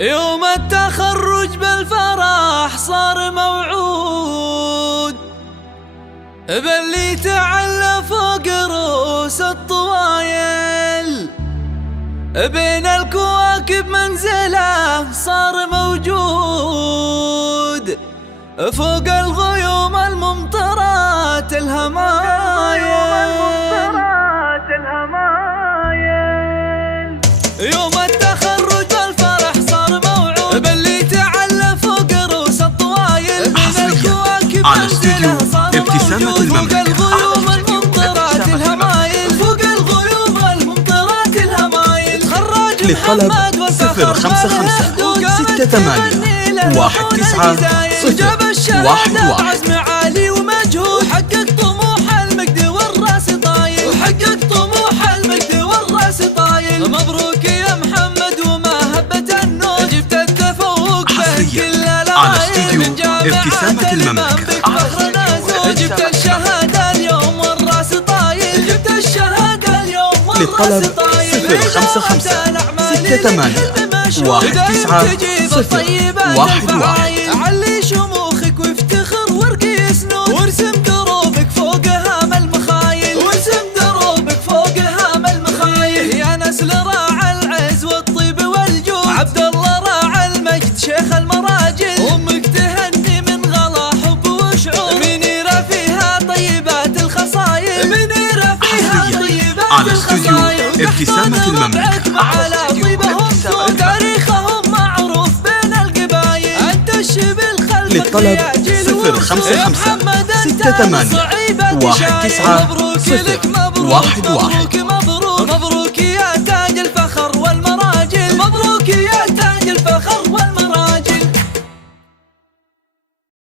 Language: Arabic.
يوم التخرج بالفرح صار موعود باللي تعلى فوق رؤوس الطوايل، بين الكواكب منزله صار موجود، فوق الغيوم الممطرات الهمايل. يوم التخرج بالفرح صار موعود باللي تعلى فوق رؤوس الطوايل، بين الكواكب منزله صار موجود، فوق الغيوم الممطرات الهمايل، فوق الغيوم الممطرات الهمايل. خراج للطلب 056-68-19-011. عزم عالي ومجهود، حقق طموح المجد والراس طايل، وحقق طموح المجد والراس طايل. مبروك يا محمد وما هبت النور، جبت التفوق بين كل العايل، من جامعة المملكة جبت الشهادة اليوم والراس طايل، جبت الشهادة اليوم والراس طايل. 055-68-19-011. علي شموخك وافتخر وارقي سنون، وارسم دروبك فوق هام المخايل، وارسم دروبك فوق هام المخايل. يا نسل راعى العز والطيب والجود، عبد الله راعى المجد شيخ المراجل، امك تهني من غلا حب وشعور، منيرة فيها طيبات الخصايل، منيرة فيها طيبات على استوديو ابتسامة المملكة. على طيبهم وتاريخهم معروف بين القبايل، انت الشبل خلف للطلب 055-68-19-011.